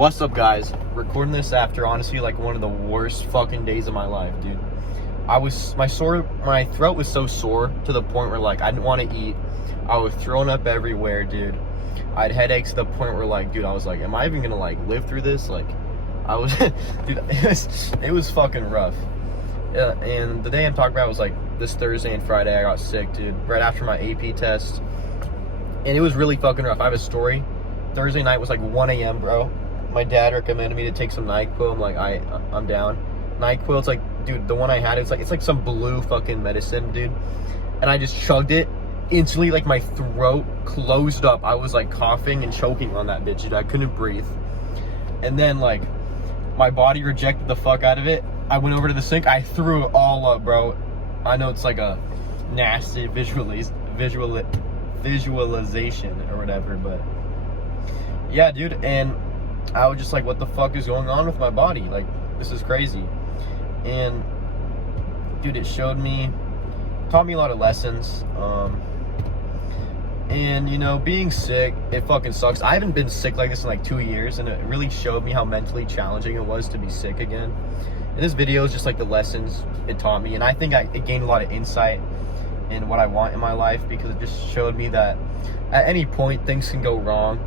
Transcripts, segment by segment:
What's up, guys? Recording this after honestly like one of the worst fucking days of my life, dude. My throat was so sore to the point where like I didn't want to eat. I was throwing up everywhere, dude. I had headaches to the point where like, dude, I was like, am I even gonna like live through this? Like, I was, dude, it was fucking rough. Yeah, and the day I'm talking about was like this Thursday and Friday. I got sick, dude, right after my AP test, and it was really fucking rough. I have a story. Thursday night was like 1 a.m., bro. My dad recommended me to take some NyQuil. I'm like, I'm down. NyQuil, it's like, dude, the one I had, it's like some blue fucking medicine, dude. And I just chugged it. Instantly, like, my throat closed up. I was like coughing and choking on that bitch, dude. I couldn't breathe. And then like my body rejected the fuck out of it. I went over to the sink. I threw it all up, bro. I know it's like a nasty visualization or whatever, but yeah, dude. And I was just like, what the fuck is going on with my body? Like, this is crazy. And dude, it taught me a lot of lessons. And you know, being sick, it fucking sucks. I haven't been sick like this in like 2 years, and it really showed me how mentally challenging it was to be sick again. And this video is just like the lessons it taught me, and I think it gained a lot of insight in what I want in my life, because it just showed me that at any point things can go wrong,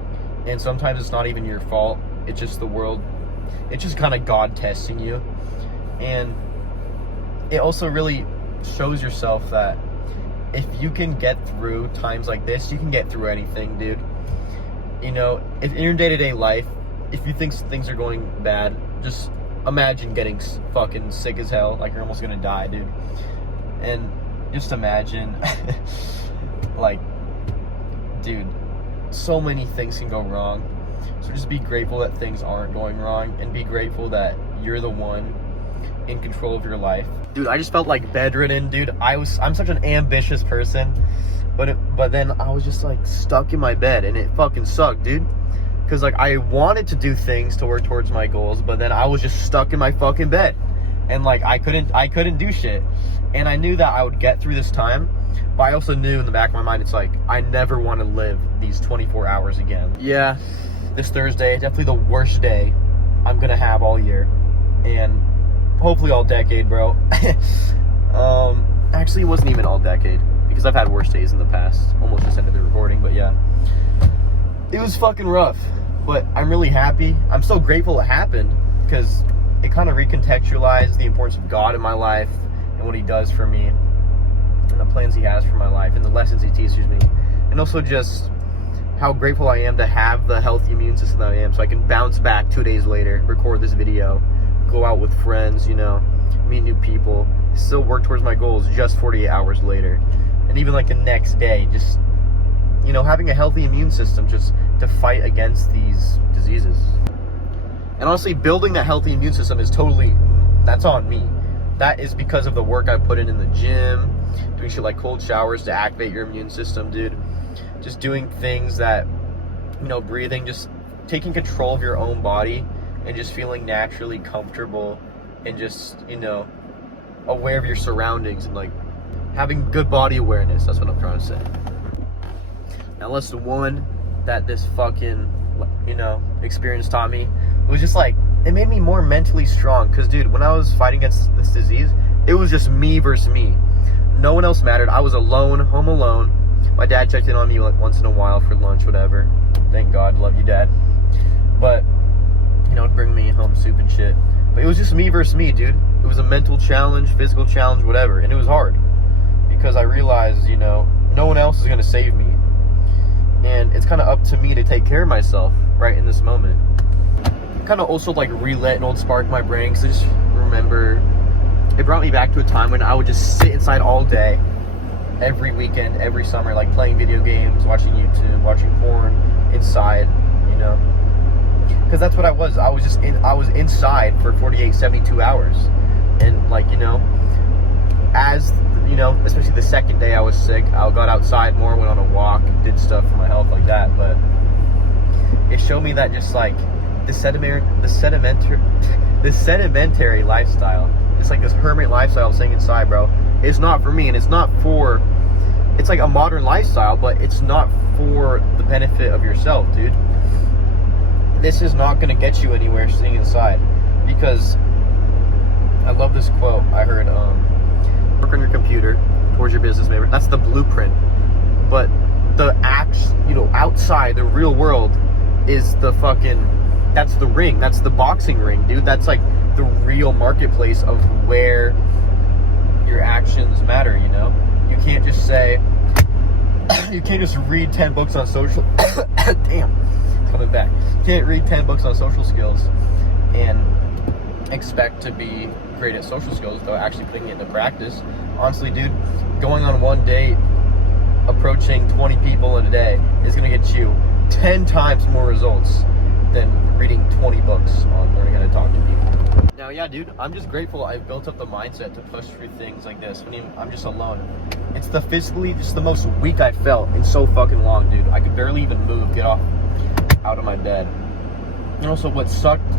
and sometimes it's not even your fault. It's just the world. It's just kind of God testing you. And it also really shows yourself that if you can get through times like this, you can get through anything, dude. You know, if in your day-to-day life, if you think things are going bad, just imagine getting fucking sick as hell, like you're almost gonna die, dude. And just imagine, like, dude, so many things can go wrong. So just be grateful that things aren't going wrong, and be grateful that you're the one in control of your life. Dude, I just felt like bedridden, dude. I'm such an ambitious person, but then I was just like stuck in my bed, and it fucking sucked, dude. Cause like I wanted to do things to work towards my goals, but then I was just stuck in my fucking bed, and like I couldn't do shit. And I knew that I would get through this time, but I also knew in the back of my mind, it's like, I never want to live these 24 hours again. Yeah, this Thursday, definitely the worst day I'm gonna have all year, and hopefully all decade, bro. Actually, it wasn't even all decade, because I've had worse days in the past. Almost just ended the recording, but yeah. It was fucking rough, but I'm really happy. I'm so grateful it happened, because it kind of recontextualized the importance of God in my life, and what he does for me, and the plans he has for my life, and the lessons he teaches me. And also just how grateful I am to have the healthy immune system that I am, so I can bounce back 2 days later, record this video, go out with friends, you know, meet new people, still work towards my goals just 48 hours later. And even like the next day, just, you know, having a healthy immune system just to fight against these diseases. And honestly, building that healthy immune system is that's on me. That is because of the work I put in the gym, doing shit like cold showers to activate your immune system, dude. Just doing things that, you know, breathing, just taking control of your own body, and just feeling naturally comfortable, and just, you know, aware of your surroundings, and like having good body awareness. That's what I'm trying to say. Now, lesson one that this fucking, you know, experience taught me was just like, it made me more mentally strong. Because, dude, when I was fighting against this disease, it was just me versus me. No one else mattered. I was alone, home alone. My dad checked in on me like once in a while for lunch, whatever. Thank God. Love you, Dad. But, you know, bring me home soup and shit. But it was just me versus me, dude. It was a mental challenge, physical challenge, whatever. And it was hard, because I realized, you know, no one else is going to save me. And it's kind of up to me to take care of myself right in this moment. Kind of also like relit an old spark in my brain, because I just remember it brought me back to a time when I would just sit inside all day, every weekend, every summer, like playing video games, watching YouTube, watching porn inside, you know. Because that's what I was. I was inside for 48, 72 hours. And like, you know, as, you know, especially the second day I was sick, I got outside more, went on a walk, did stuff for my health like that. But it showed me that just like the sedimentary lifestyle, just like this hermit lifestyle I'm saying inside, bro, it's not for me. And it's like a modern lifestyle, but it's not for the benefit of yourself, dude. this is not going to get you anywhere sitting inside. Because I love this quote I heard, work on your computer towards your business, maybe. That's the blueprint. But the acts, outside, the real world is the fucking, that's the ring. That's the boxing ring, dude. That's like the real marketplace of where your actions matter, You can't just say, you can't just read 10 books on social, damn, it's coming back. You can't read 10 books on social skills and expect to be great at social skills without actually putting it into practice. Honestly, dude, going on one date, approaching 20 people in a day is going to get you 10 times more results than reading 20 books on learning how to talk to people. Now, yeah, dude, I'm just grateful I've built up the mindset to push through things like this when I'm just alone. It's the physically just the most weak I've felt in so fucking long, dude. I could barely even move, get off out of my bed. And also what sucked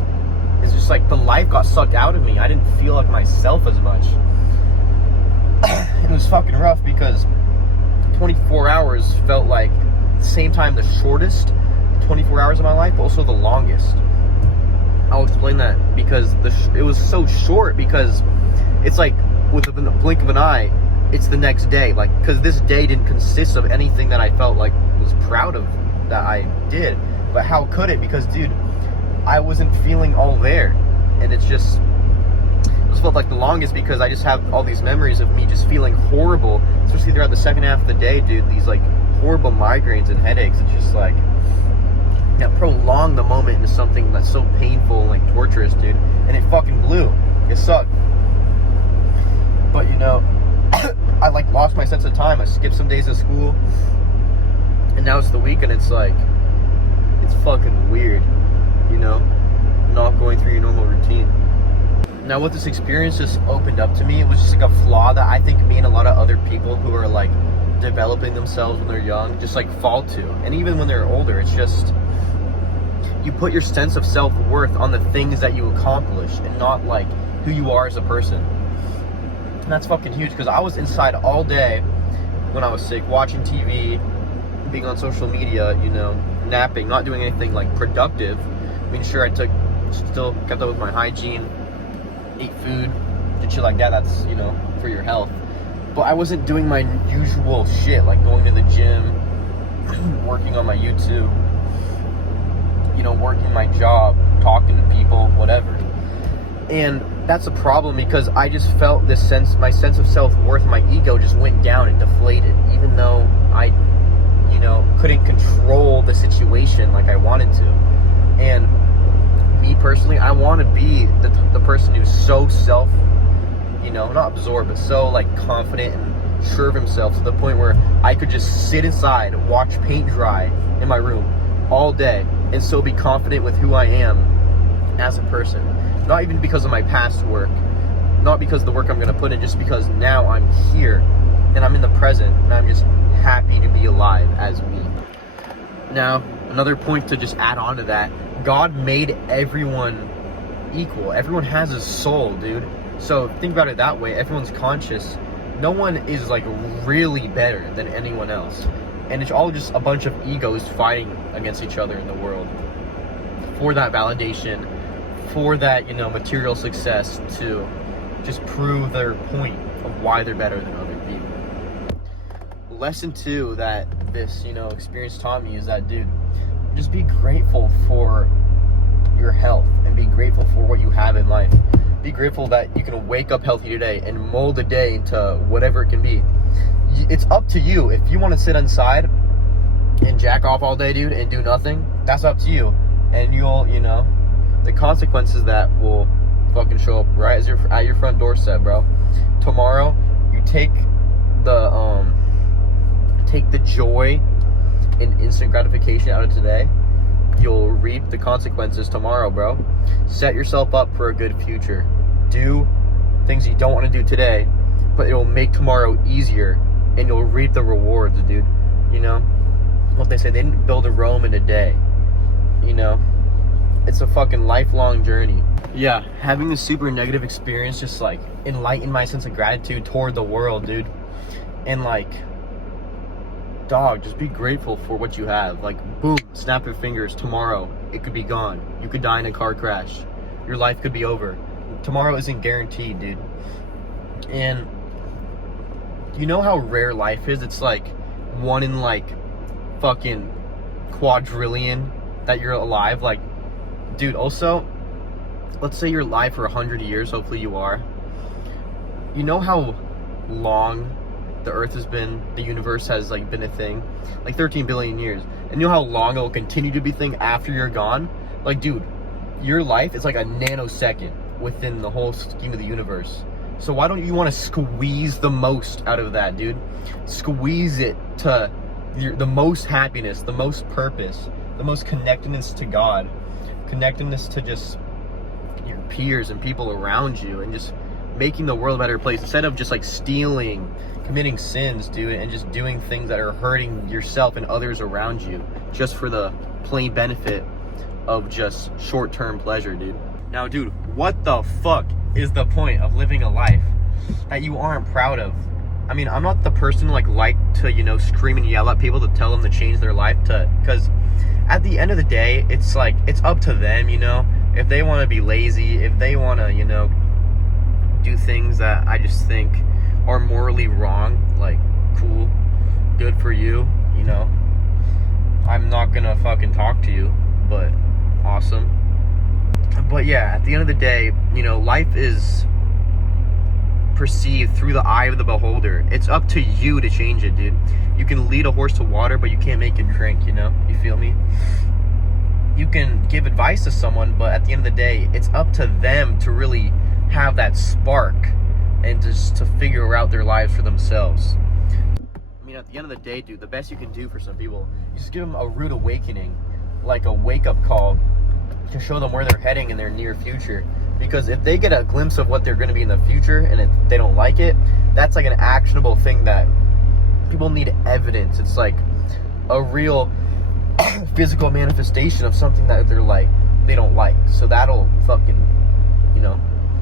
is just like the life got sucked out of me. I didn't feel like myself as much. It was fucking rough because 24 hours felt like the same time the shortest 24 hours of my life, but also the longest. I'll explain that because it was so short because it's like with the blink of an eye, it's the next day. Like, because this day didn't consist of anything that I felt like was proud of that I did. But how could it? Because, dude, I wasn't feeling all there. And it just felt like the longest because I just have all these memories of me just feeling horrible, especially throughout the second half of the day, dude. These like horrible migraines and headaches. It's just like, prolong the moment into something that's so painful and like torturous, dude. And it fucking blew. It sucked. But I like lost my sense of time. I skipped some days of school, and now it's the weekend. It's like, it's fucking weird, not going through your normal routine. Now, what this experience just opened up to me, it was just like a flaw that I think me and a lot of other people who are like developing themselves when they're young just like fall to. And even when they're older, it's just, you put your sense of self-worth on the things that you accomplish and not like who you are as a person. And that's fucking huge because I was inside all day when I was sick, watching TV, being on social media, napping, not doing anything like productive. Making sure I still kept up with my hygiene, ate food, and shit like that. That's, for your health. But I wasn't doing my usual shit, like going to the gym, working on my YouTube, working my job, talking to people, whatever. And that's a problem because I just felt my sense of self-worth, my ego just went down and deflated, even though I, couldn't control the situation like I wanted to. And me personally, I want to be the person who's so not absorbed, but so like confident and sure of himself to the point where I could just sit inside, watch paint dry in my room all day and still be confident with who I am as a person. Not even because of my past work, not because of the work I'm going to put in, just because now I'm here and I'm in the present and I'm just happy to be alive as me. Now, another point to just add on to that, God made everyone equal. Everyone has a soul, dude. So think about it that way. Everyone's conscious. No one is like really better than anyone else. And it's all just a bunch of egos fighting against each other in the world for that validation, for that, material success, to just prove their point of why they're better than other people. Lesson 2 that this, experience taught me is that, dude, just be grateful for your health and be grateful for what you have in life. Be grateful that you can wake up healthy today and mold the day into whatever it can be. It's up to you. If you want to sit inside and jack off all day, dude, and do nothing, that's up to you. And you'll, the consequences that will fucking show up right as at your front doorstep, bro. Tomorrow, you take the joy and instant gratification out of today. You'll reap the consequences tomorrow, bro. Set yourself up for a good future. Do things you don't want to do today, but it will make tomorrow easier, and you'll reap the rewards, dude. What they say, they didn't build a Rome in a day. It's a fucking lifelong journey. Yeah, having this super negative experience just like enlightened my sense of gratitude toward the world, dude. And like, dog, just be grateful for what you have. Like, boom, snap your fingers, tomorrow it could be gone. You could die in a car crash. Your life could be over. Tomorrow isn't guaranteed, dude. And you know how rare life is? It's like 1 in like fucking quadrillion that you're alive. Like, dude, also, let's say you're alive for 100 years, hopefully you are. You know how long the earth has been, the universe has like been a thing? Like 13 billion years. And you know how long it will continue to be a thing after you're gone? Like, dude, your life is like a nanosecond within the whole scheme of the universe. So why don't you want to squeeze the most out of that, dude? Squeeze it to the most happiness, the most purpose, the most connectedness to God, connectedness to just your peers and people around you, and just making the world a better place instead of just like stealing, committing sins, dude, and just doing things that are hurting yourself and others around you just for the plain benefit of just short-term pleasure, dude. Now, dude, what the fuck is the point of living a life that you aren't proud of? I mean, I'm not the person like to, you know, scream and yell at people to tell them to change their life, because at the end of the day, it's like, it's up to them, you know? If they want to be lazy, if they want to, you know, do things that I just think are morally wrong, like, cool, good for you, you know? I'm not gonna fucking talk to you, but awesome. But yeah, at the end of the day, you know, life is perceived through the eye of the beholder. It's up to you to change it, dude. You can lead a horse to water, but you can't make it drink, you know? You feel me? You can give advice to someone, but at the end of the day, it's up to them to really have that spark and just to figure out their lives for themselves. I mean, at the end of the day, dude, the best you can do for some people is just give them a rude awakening, like a wake-up call, to show them where they're heading in their near future. Because if they get a glimpse of what they're going to be in the future and if they don't like it, that's like an actionable thing that people need evidence. It's like a real physical manifestation of something that they're like, they don't like. So that'll fucking, you know,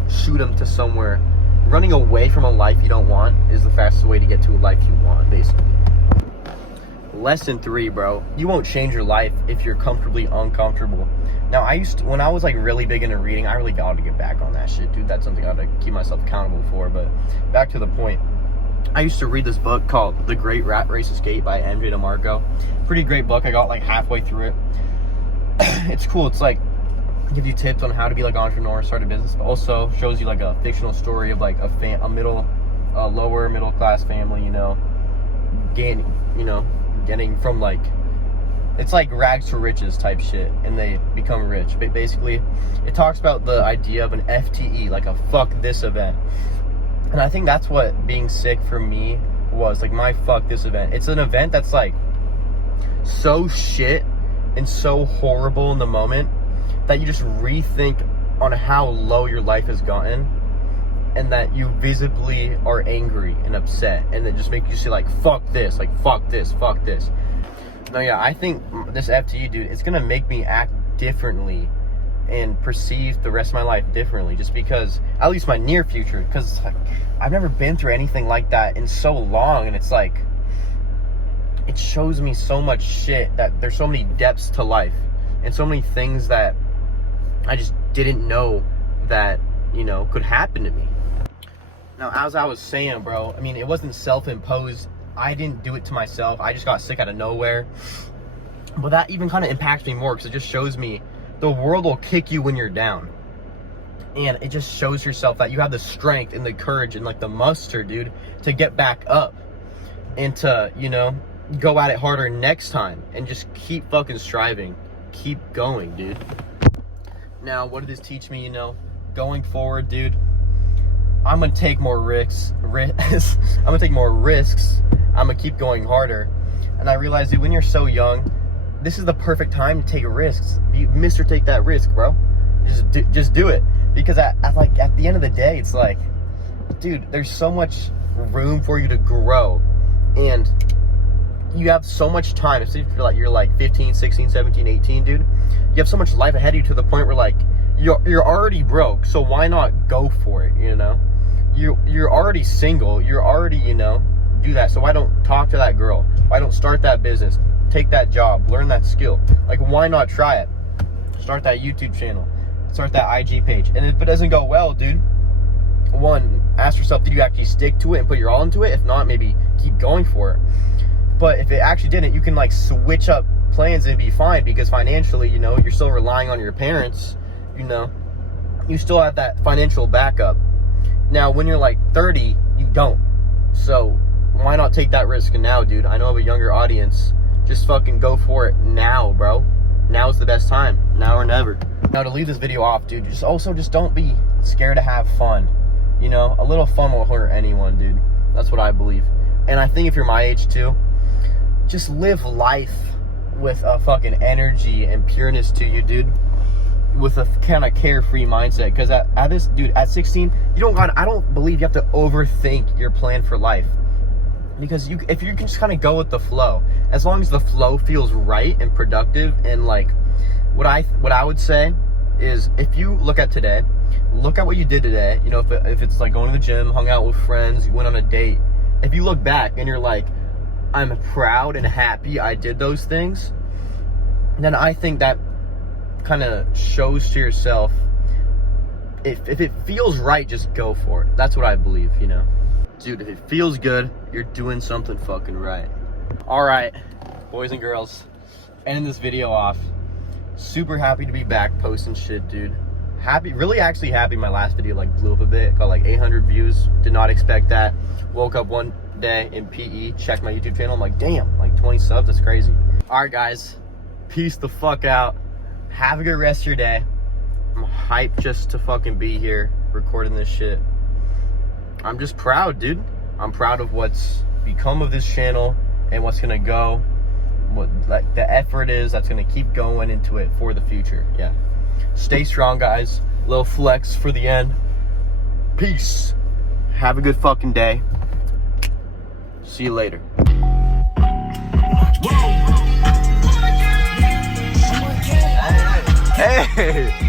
shoot them to somewhere. Running away from a life you don't want is the fastest way to get to a life you want, basically. Lesson 3, bro. You won't change your life if you're comfortably uncomfortable. Now, when I was like really big into reading, I really got to get back on that shit, dude. That's something I got to keep myself accountable for. But back to the point. I used to read this book called The Great Rat Race Escape by MJ DeMarco. Pretty great book. I got like halfway through it. It's cool. It's like, gives you tips on how to be like an entrepreneur, start a business. But also shows you like a fictional story of like a lower middle class family, you know, getting from like, it's like rags to riches type shit, and they become rich. But basically, it talks about the idea of an FTE, like a fuck this event. And I think that's what being sick for me was, like my fuck this event. It's an event that's like so shit and so horrible in the moment that you just rethink on how low your life has gotten, and that you visibly are angry and upset, and it just makes you say like, fuck this, like fuck this, fuck this. No, yeah, I think this FTE, dude, it's gonna make me act differently and perceive the rest of my life differently, just because, at least my near future, because like, I've never been through anything like that in so long, and it's like, it shows me so much shit, that there's so many depths to life, and so many things that I just didn't know that, you know, could happen to me. Now, as I was saying, bro, I mean, it wasn't self-imposed. I didn't do it to myself. I just got sick out of nowhere. But that even kind of impacts me more, because it just shows me the world will kick you when you're down. And it just shows yourself that you have the strength and the courage and like the muster, dude, to get back up and to, you know, go at it harder next time and just keep fucking striving. Keep going, dude. Now, what did this teach me, you know? Going forward, dude, I'm gonna take more risks. I'm gonna take more risks. I'm gonna keep going harder. And I realized, dude, when you're so young, this is the perfect time to take risks. Mr. Take that risk, bro. Just do it. Because at the end of the day, it's like, dude, there's so much room for you to grow. And you have so much time. If you're like 15, 16, 17, 18, dude, you have so much life ahead of you, to the point where like, you're already broke, so why not go for it, you know? You're already single, you're already, you know, do that. So why don't talk to that girl? Why don't start that business? Take that job, learn that skill. Like, why not try it? start that YouTube channel, start that IG page. And if it doesn't go well, dude, one, ask yourself, did you actually stick to it and put your all into it? If not, maybe keep going for it. But if it actually didn't, you can like switch up plans and be fine, because financially, you know, you're still relying on your parents, you know, you still have that financial backup. Now, when you're like 30, you don't. So why not take that risk now, dude? I know I have a younger audience. Just fucking go for it now, bro. Now's the best time. Now or never. Now, to leave this video off, dude, just don't be scared to have fun. You know, a little fun won't hurt anyone, dude. That's what I believe. And I think if you're my age too, just live life with a fucking energy and pureness to you, dude. With a kind of carefree mindset. Because at this, dude, at 16, I don't believe you have to overthink your plan for life. Because if you can just kind of go with the flow, as long as the flow feels right and productive, and like what I would say is, if you look at today, look at what you did today. You know, if it's like going to the gym, hung out with friends, you went on a date. If you look back and you're like, I'm proud and happy I did those things, then I think that kind of shows to yourself, if it feels right, just go for it. That's what I believe, you know. Dude, if it feels good, you're doing something fucking right. All right, boys and girls, ending this video off. Super happy to be back posting shit, dude. Happy, really actually happy my last video like blew up a bit. Got like 800 views. Did not expect that. Woke up one day in PE, checked my YouTube channel. I'm like, damn, like 20 subs, that's crazy. All right, guys, peace the fuck out. Have a good rest of your day. I'm hyped just to fucking be here recording this shit. I'm just proud, dude. I'm proud of what's become of this channel and what's gonna go, what like the effort is that's gonna keep going into it for the future. Yeah. Stay strong, guys. Little flex for the end. Peace. Have a good fucking day. See you later. Hey.